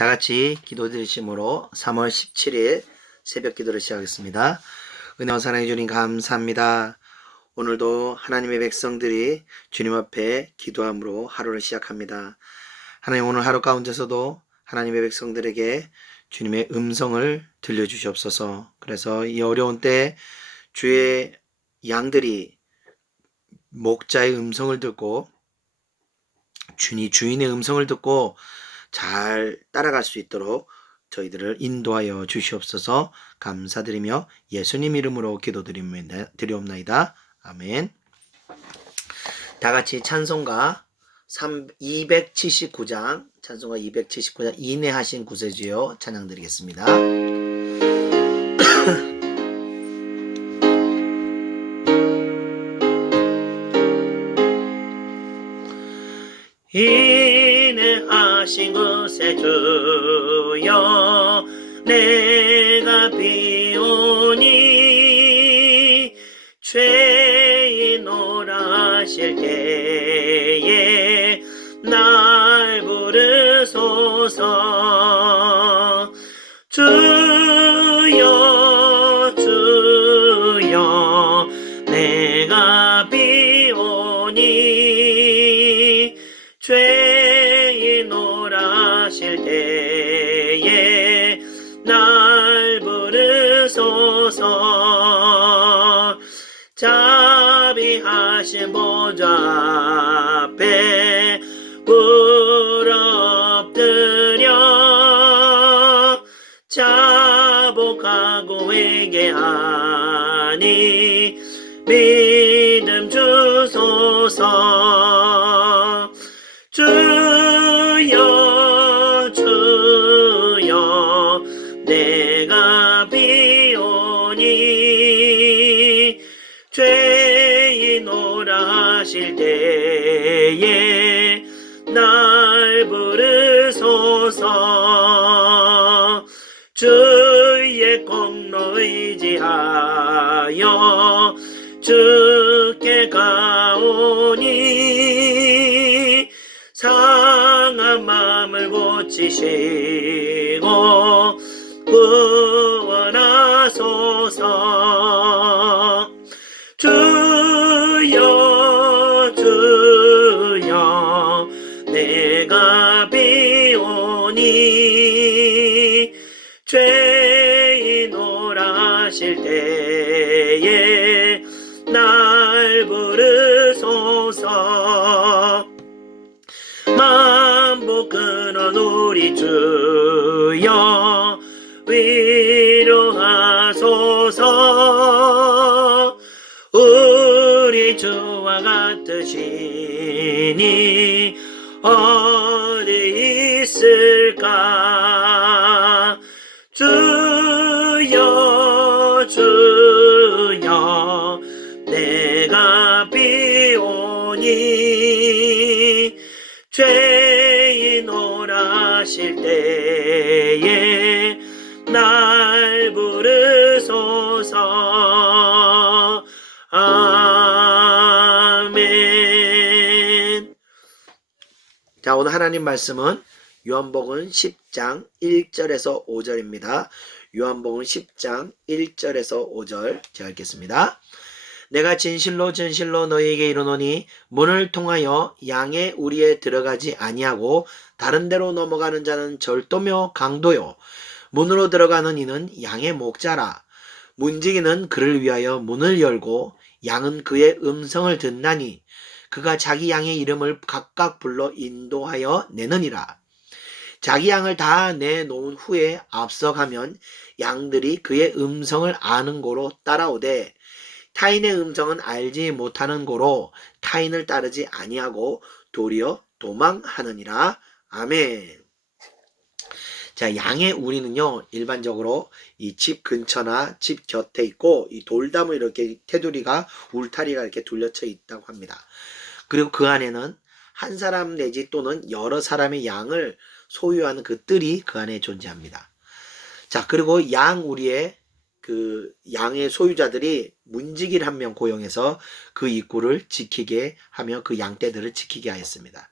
다 같이 기도 드리심으로 3월 17일 새벽 기도를 시작하겠습니다. 은혜와 사랑해 주님 감사합니다. 오늘도 하나님의 백성들이 주님 앞에 기도함으로 하루를 시작합니다. 하나님, 오늘 하루 가운데서도 하나님의 백성들에게 주님의 음성을 들려주시옵소서. 그래서 이 어려운 때 주의 양들이 목자의 음성을 듣고 주인의 음성을 듣고 잘 따라갈 수 있도록 저희들을 인도하여 주시옵소서. 감사드리며 예수님 이름으로 기도드리옵나이다. 아멘. 다 같이 찬송가 279장 찬송가 279장 인내하신 구세주여 찬양 드리겠습니다. 인내하신 구세주여 내가 비오니 죄인 오라실 때에 날 부르소서. 주여 주여 내가 비오니 죄인 오라실 때에 날 부르소서. 자비하신 보좌 앞에 엎드려 자복하고 회개하니 믿음 주소서. 주여 주여 내가 비오니 죄인 오라실 때에 날 부르소서. 주의 공로 의지하여 주께 가오니 상한 마음을 고치시고 구원하소서. 주여 주여 내가 비오니 죄인 오라실 때에 날 부르소서. 만복 끊어 우리 주여 위로하소서. 우리 주와 같으시니 어디 있을까. 주여 주여 내가 비오니 죄인 오라실 때에 날 부르소서. 아멘. 자, 오늘 하나님 말씀은 요한복음 10장 1절에서 5절입니다. 요한복음 10장 1절에서 5절 제가 읽겠습니다. 내가 진실로 진실로 너희에게 이르노니 문을 통하여 양의 우리에 들어가지 아니하고 다른 데로 넘어가는 자는 절도며 강도요 문으로 들어가는 이는 양의 목자라. 문지기는 그를 위하여 문을 열고 양은 그의 음성을 듣나니 그가 자기 양의 이름을 각각 불러 인도하여 내느니라. 자기 양을 다 내놓은 후에 앞서가면 양들이 그의 음성을 아는 고로 따라오되 타인의 음성은 알지 못하는 고로 타인을 따르지 아니하고 도리어 도망하느니라. 아멘. 자, 양의 우리는요 일반적으로 이 집 근처나 집 곁에 있고 이 돌담을 이렇게 테두리가 울타리가 이렇게 둘러쳐 있다고 합니다. 그리고 그 안에는 한 사람 내지 또는 여러 사람의 양을 소유하는 그 뜰이 그 안에 존재합니다. 자, 그리고 양 우리의 그 양의 소유자들이 문지기를 한 명 고용해서 그 입구를 지키게 하며 그 양떼들을 지키게 하였습니다.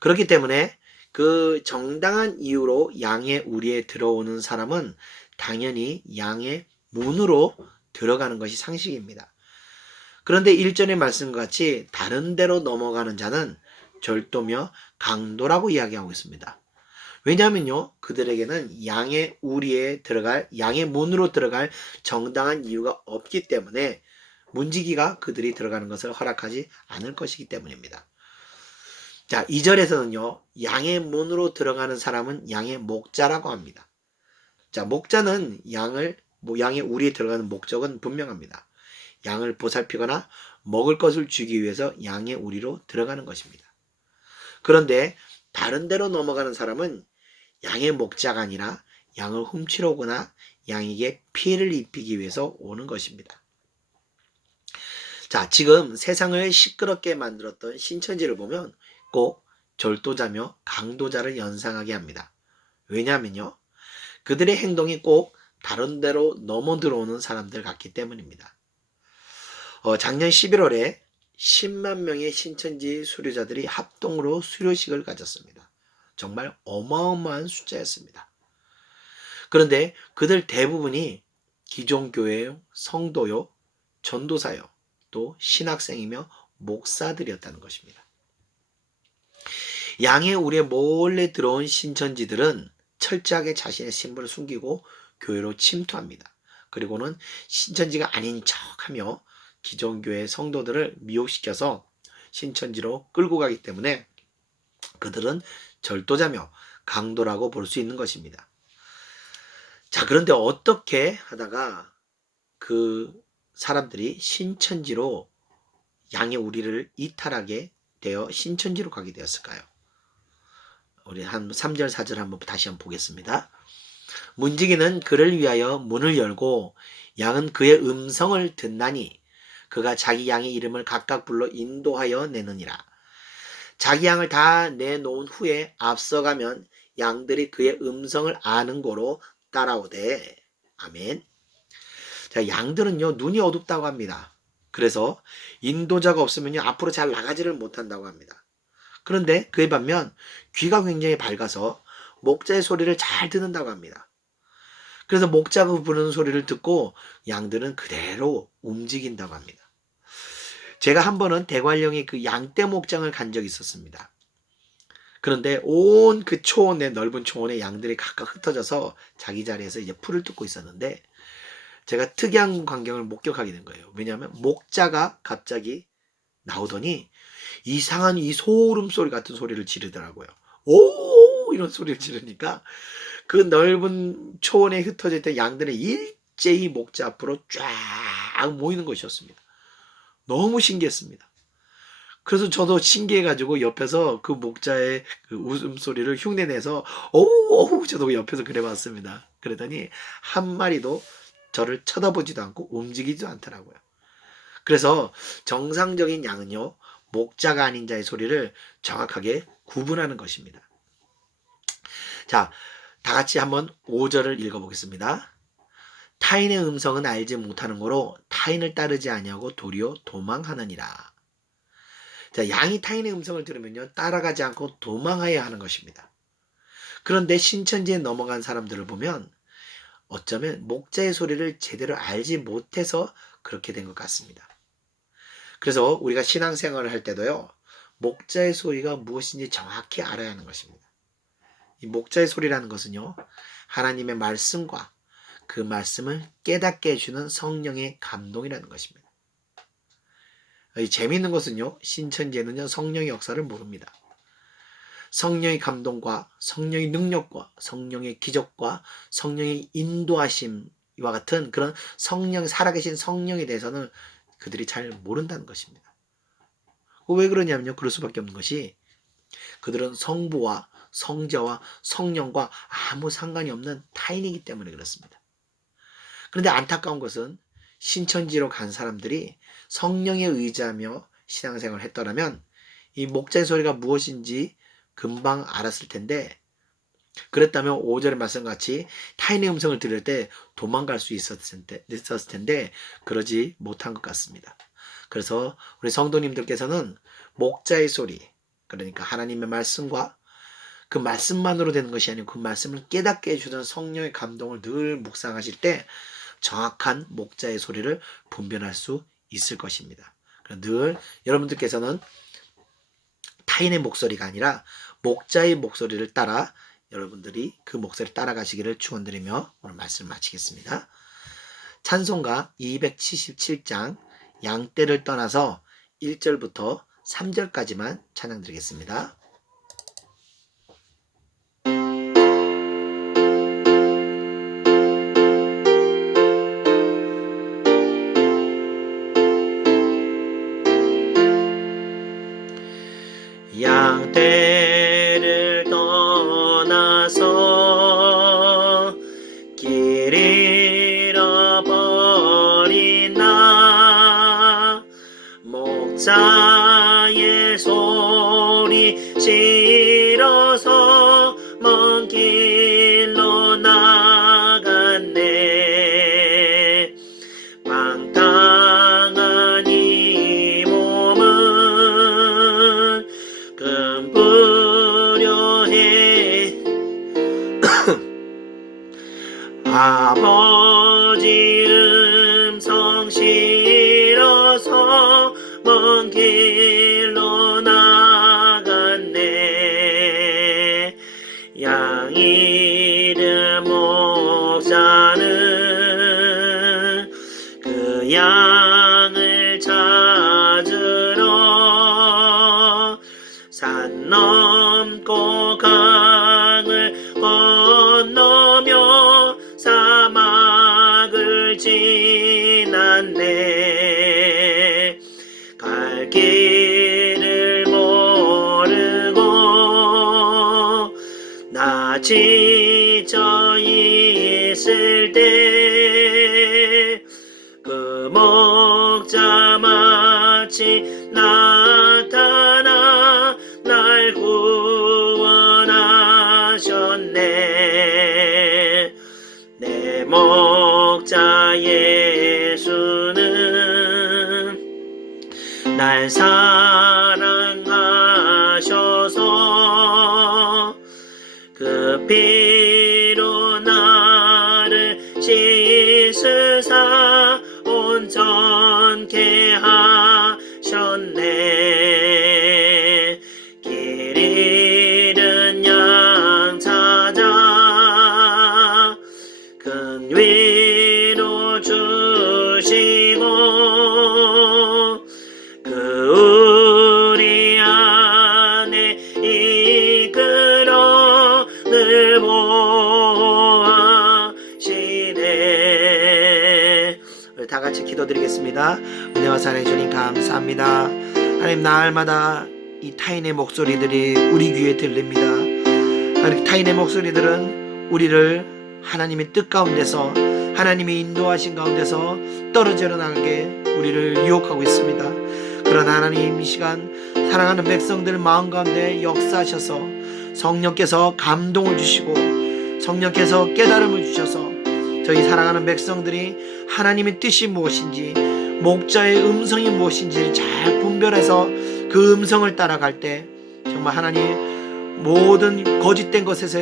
그렇기 때문에 그 정당한 이유로 양의 우리에 들어오는 사람은 당연히 양의 문으로 들어가는 것이 상식입니다. 그런데 1절의 말씀과 같이 다른 데로 넘어가는 자는 절도며 강도라고 이야기하고 있습니다. 왜냐하면요, 그들에게는 양의 우리에 들어갈, 양의 문으로 들어갈 정당한 이유가 없기 때문에 문지기가 그들이 들어가는 것을 허락하지 않을 것이기 때문입니다. 자, 2절에서는요, 양의 문으로 들어가는 사람은 양의 목자라고 합니다. 자, 목자는 양의 우리에 들어가는 목적은 분명합니다. 양을 보살피거나 먹을 것을 주기 위해서 양의 우리로 들어가는 것입니다. 그런데 다른 데로 넘어가는 사람은 양의 목자가 아니라 양을 훔치러 오거나 양에게 피해를 입히기 위해서 오는 것입니다. 자, 지금 세상을 시끄럽게 만들었던 신천지를 보면 꼭 절도자며 강도자를 연상하게 합니다. 왜냐하면요, 그들의 행동이 꼭 다른 데로 넘어 들어오는 사람들 같기 때문입니다. 작년 11월에 10만 명의 신천지 수료자들이 합동으로 수료식을 가졌습니다. 정말 어마어마한 숫자였습니다. 그런데 그들 대부분이 기존 교회요, 성도요, 전도사요, 또 신학생이며 목사들이었다는 것입니다. 양의 우리에 몰래 들어온 신천지들은 철저하게 자신의 신분을 숨기고 교회로 침투합니다. 그리고는 신천지가 아닌 척하며 기존 교회 성도들을 미혹시켜서 신천지로 끌고 가기 때문에 그들은 절도자며 강도라고 볼 수 있는 것입니다. 자, 그런데 어떻게 하다가 그 사람들이 신천지로 양의 우리를 이탈하게 되어 신천지로 가게 되었을까요? 우리 한 3절 4절 한번 다시 한번 보겠습니다. 문지기는 그를 위하여 문을 열고 양은 그의 음성을 듣나니 그가 자기 양의 이름을 각각 불러 인도하여 내느니라. 자기 양을 다 내놓은 후에 앞서가면 양들이 그의 음성을 아는 고로 따라오되. 아멘. 자, 양들은요, 눈이 어둡다고 합니다. 그래서 인도자가 없으면요, 앞으로 잘 나가지를 못한다고 합니다. 그런데 그에 반면 귀가 굉장히 밝아서 목자의 소리를 잘 듣는다고 합니다. 그래서 목자가 부르는 소리를 듣고 양들은 그대로 움직인다고 합니다. 제가 한 번은 대관령의 그 양떼 목장을 간 적이 있었습니다. 그런데 온 그 초원에, 넓은 초원에 양들이 각각 흩어져서 자기 자리에서 이제 풀을 뜯고 있었는데 제가 특이한 광경을 목격하게 된 거예요. 왜냐하면 목자가 갑자기 나오더니 이상한 이 소름 소리 같은 소리를 지르더라고요. 오! 이런 소리를 지르니까 그 넓은 초원에 흩어져 있던 양들의 일제히 목자 앞으로 쫙 모이는 것이었습니다. 너무 신기했습니다. 그래서 저도 신기해가지고 옆에서 그 목자의 그 웃음소리를 흉내내서 오우 저도 옆에서 그래봤습니다. 그랬더니 한 마리도 저를 쳐다보지도 않고 움직이지도 않더라고요. 그래서 정상적인 양은요, 목자가 아닌 자의 소리를 정확하게 구분하는 것입니다. 자, 다 같이 한번 5절을 읽어보겠습니다. 타인의 음성은 알지 못하는 거로 타인을 따르지 아니하고 도리어 도망하느니라. 자, 양이 타인의 음성을 들으면요, 따라가지 않고 도망하여야 하는 것입니다. 그런데 신천지에 넘어간 사람들을 보면 어쩌면 목자의 소리를 제대로 알지 못해서 그렇게 된 것 같습니다. 그래서 우리가 신앙생활을 할 때도요, 목자의 소리가 무엇인지 정확히 알아야 하는 것입니다. 이 목자의 소리라는 것은요, 하나님의 말씀과 그 말씀을 깨닫게 해주는 성령의 감동이라는 것입니다. 재미있는 것은요, 신천지에는요, 성령의 역사를 모릅니다. 성령의 감동과 성령의 능력과 성령의 기적과 성령의 인도하심과 같은 그런 살아계신 성령에 대해서는 그들이 잘 모른다는 것입니다. 왜 그러냐면요, 그럴 수밖에 없는 것이 그들은 성부와 성자와 성령과 아무 상관이 없는 타인이기 때문에 그렇습니다. 그런데 안타까운 것은 신천지로 간 사람들이 성령에 의지하며 신앙생활을 했더라면 이 목자의 소리가 무엇인지 금방 알았을 텐데, 그랬다면 5절의 말씀같이 타인의 음성을 들을 때 도망갈 수 있었을 텐데 그러지 못한 것 같습니다. 그래서 우리 성도님들께서는 목자의 소리, 그러니까 하나님의 말씀과 그 말씀만으로 되는 것이 아니고 그 말씀을 깨닫게 해주던 성령의 감동을 늘 묵상하실 때 정확한 목자의 소리를 분별할 수 있을 것입니다. 늘 여러분들께서는 타인의 목소리가 아니라 목자의 목소리를 따라 여러분들이 그 목소리를 따라가시기를 축원드리며 오늘 말씀을 마치겠습니다. 찬송가 277장 양떼를 떠나서 1절부터 3절까지만 찬양드리겠습니다. 양떼를 떠나서 길 잃어버린 나 목자의 소리 싫어서 먼 길로 나갔네. 방탕한 이 몸은 금부려해 아버지 음성 싫어서 먼 길로 나갔네. 양 잃은 목자는 그 양을 찾으러 산 넘고 강을 건너며 사막을 지났네. 갈 길을 모르고 나 지쳐 있을 때 그 목자 마치 나타나 날 구원하셨네. 내 목자 예수는 날 사랑하셔서 그 피로 나를 씻으사 온전케 하셨네. 길 잃은 양 찾아 큰 위로 주시고 그 우리 안에 이끌어 늘 보호하시네. 다 같이 기도드리겠습니다. 은혜와 사랑해 주님 감사합니다. 하나님, 날마다 이 타인의 목소리들이 우리 귀에 들립니다. 하나님, 타인의 목소리들은 우리를 하나님의 뜻 가운데서, 하나님이 인도하신 가운데서 떨어져 나가게 우리를 유혹하고 있습니다. 그러나 하나님, 이 시간 사랑하는 백성들 마음 가운데 역사하셔서 성령께서 감동을 주시고 성령께서 깨달음을 주셔서 저희 사랑하는 백성들이 하나님의 뜻이 무엇인지, 목자의 음성이 무엇인지를 잘 분별해서 그 음성을 따라갈 때 정말 하나님, 모든 거짓된 것에서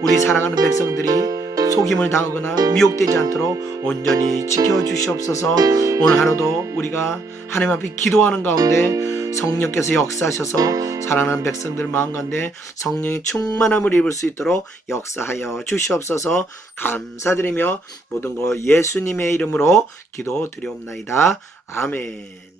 우리 사랑하는 백성들이 속임을 당하거나 미혹되지 않도록 온전히 지켜주시옵소서. 오늘 하루도 우리가 하나님 앞에 기도하는 가운데 성령께서 역사하셔서 사랑하는 백성들 마음 가운데 성령의 충만함을 입을 수 있도록 역사하여 주시옵소서. 감사드리며 모든 것 예수님의 이름으로 기도드리옵나이다. 아멘.